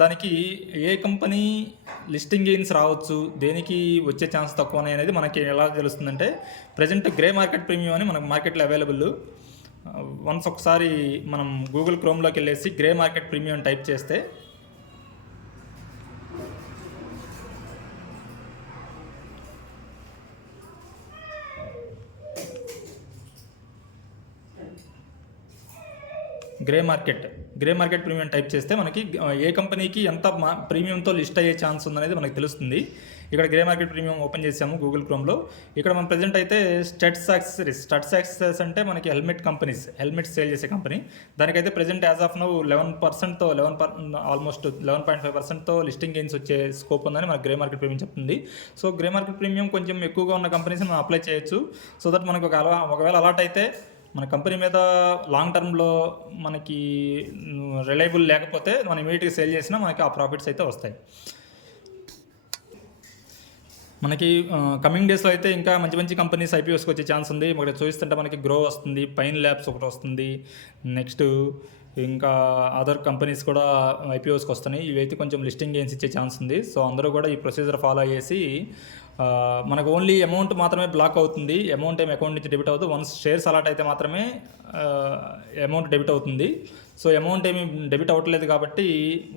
దానికి ఏ company listing gains రావచ్చు, దేనికి వచ్చే ఛాన్స్ తక్కువ అనేది మనకి ఎలా తెలుస్తుందంటే, ప్రజెంట్ గ్రే మార్కెట్ ప్రీమియం అని మనకు మార్కెట్లో అవైలబుల్. వన్స్ ఒకసారి మనం గూగుల్ క్రోమ్లోకి వెళ్ళేసి గ్రే మార్కెట్ ప్రీమియం టైప్ చేస్తే గ్రే మార్కెట్ ప్రీమియం టైప్ చేస్తే మనకి ఏ కంపెనీకి ఎంత ప్రీమియంతో లిస్ట్ అయ్యే ఛాన్స్ ఉందనేది మనకు తెలుస్తుంది. ఇక్కడ గ్రే మార్కెట్ ప్రీమియం ఓపెన్ చేసాము గూగుల్ క్రోమ్లో. ఇక్కడ మనం ప్రజెంట్ అయితే స్టడ్స్ యాక్సెసరీస్ అంటే మనకి హెల్మెట్స్ సేల్ చేసే కంపెనీ. దానికైతే ప్రజెంట్ యాజ్ ఆఫ్ నౌ 11%తో ఆల్మోస్ట్ 11.5%తో లిస్టింగ్ గెయిన్స్ వచ్చే స్కోప్ ఉందని మనకి గ్రే మార్కెట్ ప్రీమియం చెప్తుంది. సో గ్రే మార్కెట్ ప్రీమియం కొంచెం ఎక్కువగా ఉన్న కంపెనీస్ మనం అప్లై చేయొచ్చు. సో దట్ మనకు ఒకవేళ అలాట్ అయితే మన కంపెనీ మీద లాంగ్ టర్మ్లో మనకి రిలయబుల్ లేకపోతే మనం ఇమీడియట్గా సేల్ చేసినా మనకి ఆ ప్రాఫిట్స్ అయితే వస్తాయి. మనకి కమింగ్ డేస్లో అయితే ఇంకా మంచి మంచి కంపెనీస్ ఐపీఓస్కి వచ్చే ఛాన్స్ ఉంది. మనకి చూస్తుంటే మనకి గ్రో వస్తుంది, పైన్ ల్యాబ్స్ ఒకటి వస్తుంది, నెక్స్ట్ ఇంకా అదర్ కంపెనీస్ కూడా ఐపీఓస్కి వస్తున్నాయి. ఇవైతే కొంచెం లిస్టింగ్ గెయిన్స్ ఇచ్చే ఛాన్స్ ఉంది. సో అందరూ కూడా ఈ ప్రొసీజర్ ఫాలో అయ్యేసి మనకు ఓన్లీ అమౌంట్ మాత్రమే బ్లాక్ అవుతుంది, అమౌంట్ ఏమి అకౌంట్ నుంచి డెబిట్ అవుతుంది. వన్స్ షేర్స్ అలాట్ అయితే మాత్రమే అమౌంట్ డెబిట్ అవుతుంది. సో అమౌంట్ ఏమి డెబిట్ అవ్వట్లేదు కాబట్టి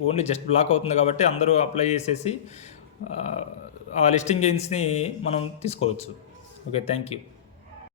ఓన్లీ జస్ట్ బ్లాక్ అవుతుంది. కాబట్టి అందరూ అప్లై చేసేసి ఆ లిస్టింగ్ గెయిన్స్ని మనం తీసుకోవచ్చు. Okay, thank you.